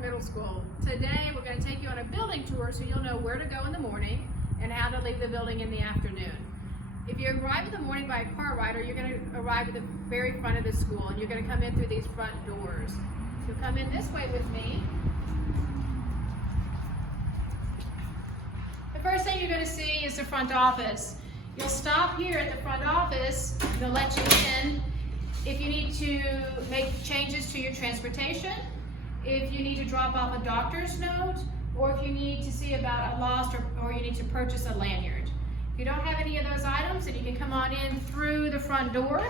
from middle school. Today we're going to take you on a building tour so you'll know where to go in the morning and how to leave the building in the afternoon. If you arrive in the morning by a car rider, you're going to arrive at the very front of the school and you're going to come in through these front doors. You'll come in this way with me. The first thing you're going to see is the front office. You'll stop here at the front office. They'll let you in if you need to make changes to your transportation, if you need to drop off a doctor's note, or if you need to see about a lost or you need to purchase a lanyard. If you don't have any of those items, then you can come on in through the front door.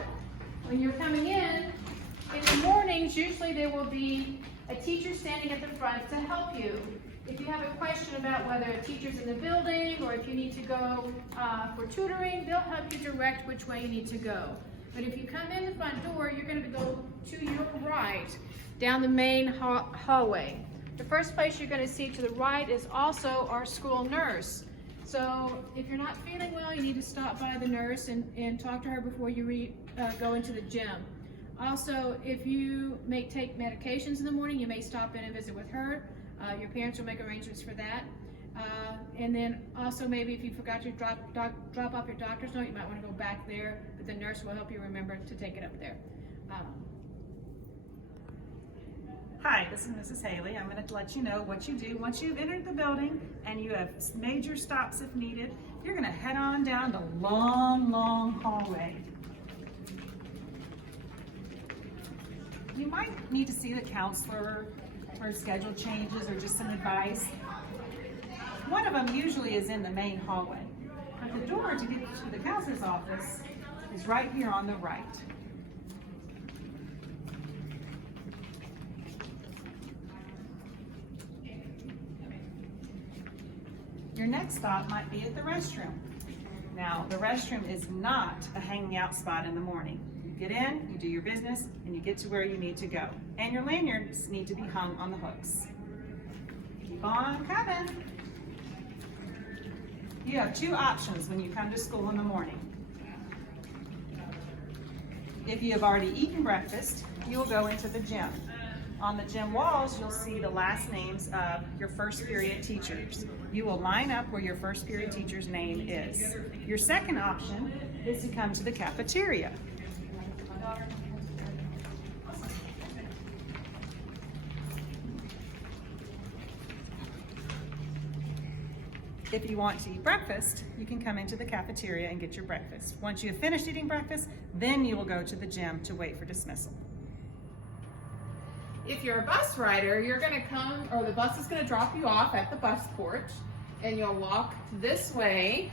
When you're coming in the mornings, usually there will be a teacher standing at the front to help you. If you have a question about whether a teacher's in the building or if you need to go for tutoring, they'll help you direct which way you need to go. But if you come in the front door, you're going to go to your right down the main hallway. The first place you're going to see to the right is also our school nurse. So if you're not feeling well, you need to stop by the nurse and talk to her before you go into the gym. Also, if you may take medications in the morning, you may stop in and visit with her. Your parents will make arrangements for that. And then also maybe if you forgot to drop off your doctor's note, you might want to go back there, but the nurse will help you remember to take it up there. Hi, this is Mrs. Haley. I'm going to let you know what you do once you've entered the building and you have major stops if needed. You're going to head on down the long, long hallway. You might need to see the counselor for schedule changes or just some advice. One of them usually is in the main hallway, but the door to get to the counselor's office is right here on the right. Your next stop might be at the restroom. Now, the restroom is not a hanging out spot in the morning. You get in, you do your business, and you get to where you need to go. And your lanyards need to be hung on the hooks. Keep on coming. You have two options when you come to school in the morning. If you have already eaten breakfast, you will go into the gym. On the gym walls, you'll see the last names of your first period teachers. You will line up where your first period teacher's name is. Your second option is to come to the cafeteria. If you want to eat breakfast, you can come into the cafeteria and get your breakfast. Once you have finished eating breakfast, then you will go to the gym to wait for dismissal. If you're a bus rider, you're going to come, or the bus is going to drop you off at the bus porch, and you'll walk this way,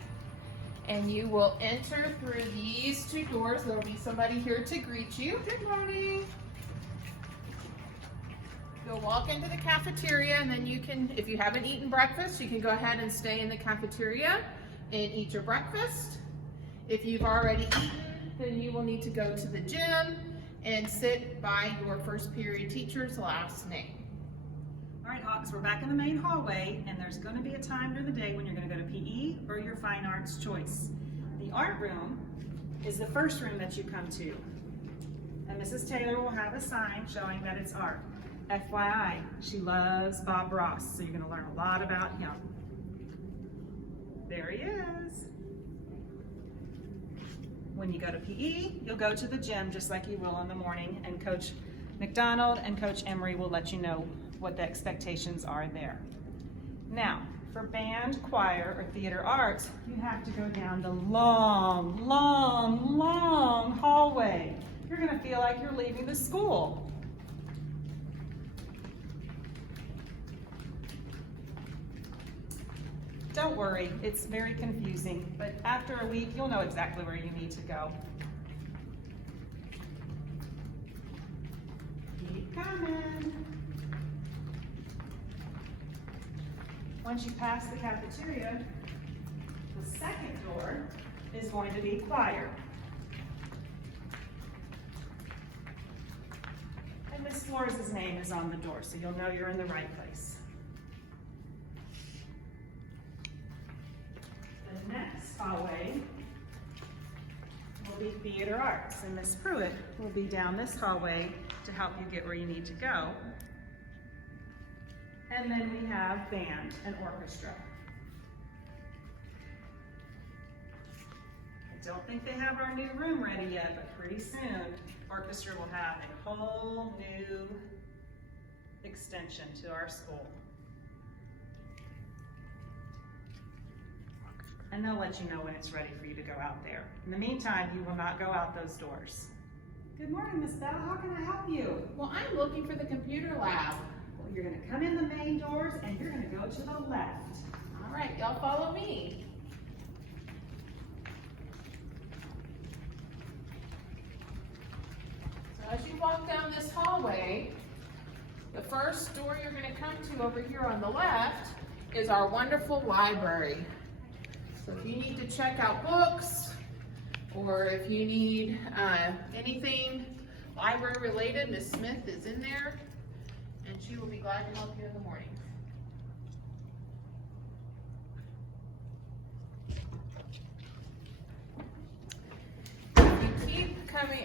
and you will enter through these two doors. There will be somebody here to greet you. Good morning. You'll walk into the cafeteria, and then you can, if you haven't eaten breakfast, you can go ahead and stay in the cafeteria and eat your breakfast. If you've already eaten, then you will need to go to the gym and sit by your first period teacher's last name. All right, Hawks, we're back in the main hallway, and there's going to be a time during the day when you're going to go to PE or your fine arts choice. The art room is the first room that you come to, and Mrs. Taylor will have a sign showing that it's art. FYI, she loves Bob Ross, so you're going to learn a lot about him. There he is. When you go to PE, you'll go to the gym just like you will in the morning, and Coach McDonald and Coach Emery will let you know what the expectations are there. Now, for band, choir, or theater arts, you have to go down the long, long, long hallway. You're going to feel like you're leaving the school. Don't worry, it's very confusing, but after a week, you'll know exactly where you need to go. Keep coming. Once you pass the cafeteria, the second door is going to be choir. And Miss Flores' name is on the door, so you'll know you're in the right place. The next hallway will be theater arts, and Miss Pruitt will be down this hallway to help you get where you need to go. And then we have band and orchestra. I don't think they have our new room ready yet, but pretty soon, orchestra will have a whole new extension to our school. And they'll let you know when it's ready for you to go out there. In the meantime, you will not go out those doors. Good morning, Miss Bell. How can I help you? Well, I'm looking for the computer lab. Well, you're gonna come in the main doors and you're gonna go to the left. All right, y'all follow me. So as you walk down this hallway, the first door you're going to come to over here on the left is our wonderful library. So if you need to check out books, or if you need anything library related, Miss Smith is in there, and she will be glad to help you in the morning.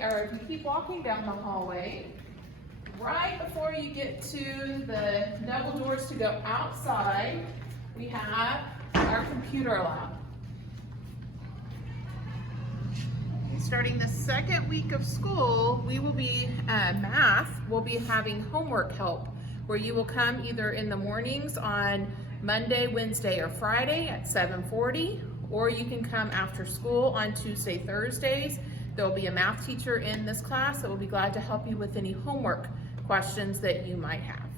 If you keep walking down the hallway, right before you get to the double doors to go outside, we have our computer lab. Starting the second week of school, we will be, math, we'll be having homework help, where you will come either in the mornings on Monday, Wednesday, or Friday at 7:40, or you can come after school on Tuesday, Thursdays. There will be a math teacher in this class that will be glad to help you with any homework questions that you might have.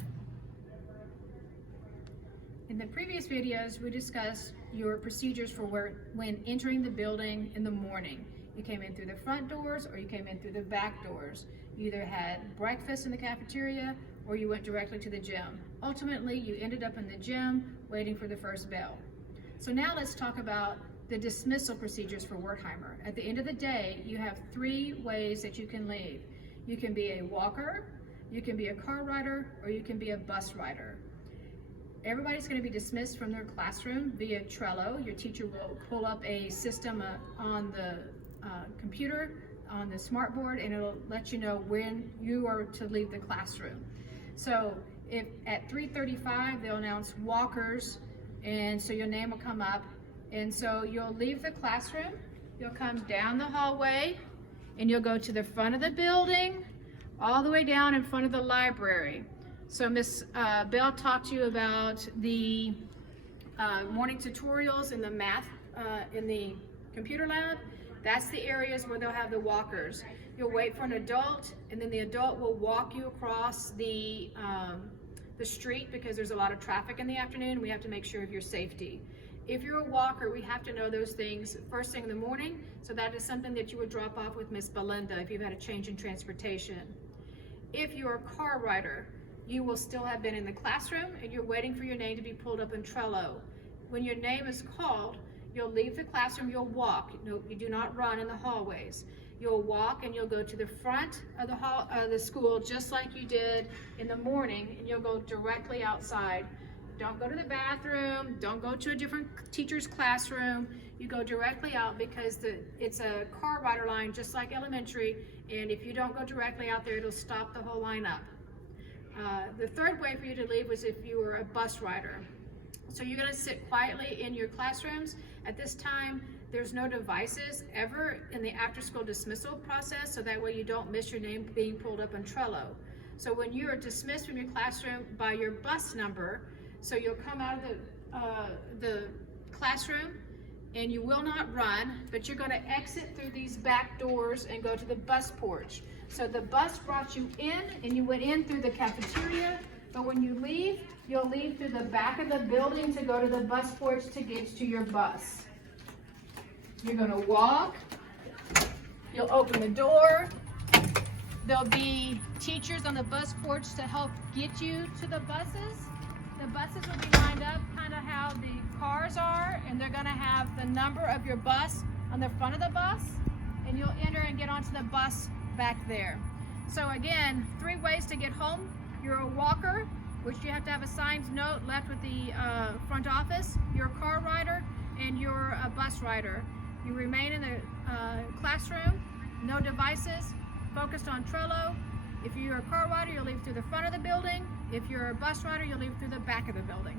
In the previous videos, we discussed your procedures for when entering the building in the morning. You came in through the front doors or you came in through the back doors. You either had breakfast in the cafeteria or you went directly to the gym. Ultimately, you ended up in the gym waiting for the first bell. So now let's talk about the dismissal procedures for Wertheimer. At the end of the day, you have 3 ways that you can leave. You can be a walker, you can be a car rider, or you can be a bus rider. Everybody's going to be dismissed from their classroom via Trello. Your teacher will pull up a system on the computer, on the smartboard, and it'll let you know when you are to leave the classroom. So if at 3:35 they'll announce walkers, and so your name will come up, and so you'll leave the classroom, you'll come down the hallway, and you'll go to the front of the building, all the way down in front of the library. So Miss Bell talked to you about the morning tutorials in the math, in the computer lab. That's the areas where they'll have the walkers. You'll wait for an adult, and then the adult will walk you across the street, because there's a lot of traffic in the afternoon. We have to make sure of your safety. If you're a walker, we have to know those things first thing in the morning, so that is something that you would drop off with Miss Belinda if you've had a change in transportation. If you're a car rider, you will still have been in the classroom and you're waiting for your name to be pulled up in Trello. When your name is called, you'll leave the classroom, you'll walk. No, you do not run in the hallways. You'll walk and you'll go to the front of the school just like you did in the morning, and you'll go directly outside. Don't go to the bathroom, don't go to a different teacher's classroom. You go directly out, because it's a car rider line just like elementary, and if you don't go directly out there, it'll stop the whole line up. The third way for you to leave was if you were a bus rider. So you're going to sit quietly in your classrooms. At this time, there's no devices ever in the after-school dismissal process, so that way you don't miss your name being pulled up on Trello. So when you are dismissed from your classroom by your bus number, so you'll come out of the classroom and you will not run, but you're going to exit through these back doors and go to the bus porch. So the bus brought you in and you went in through the cafeteria, but when you leave, you'll leave through the back of the building to go to the bus porch to get to your bus. You're going to walk, you'll open the door, there'll be teachers on the bus porch to help get you to the buses. The buses will be lined up kind of how the cars are, and they're going to have the number of your bus on the front of the bus, and you'll enter and get onto the bus back there. So again, 3 ways to get home. You're a walker, which you have to have a signed note left with the front office. You're a car rider, and you're a bus rider. You remain in the classroom, no devices, focused on Trello. If you're a car rider, you'll leave through the front of the building. If you're a bus rider, you'll leave through the back of the building.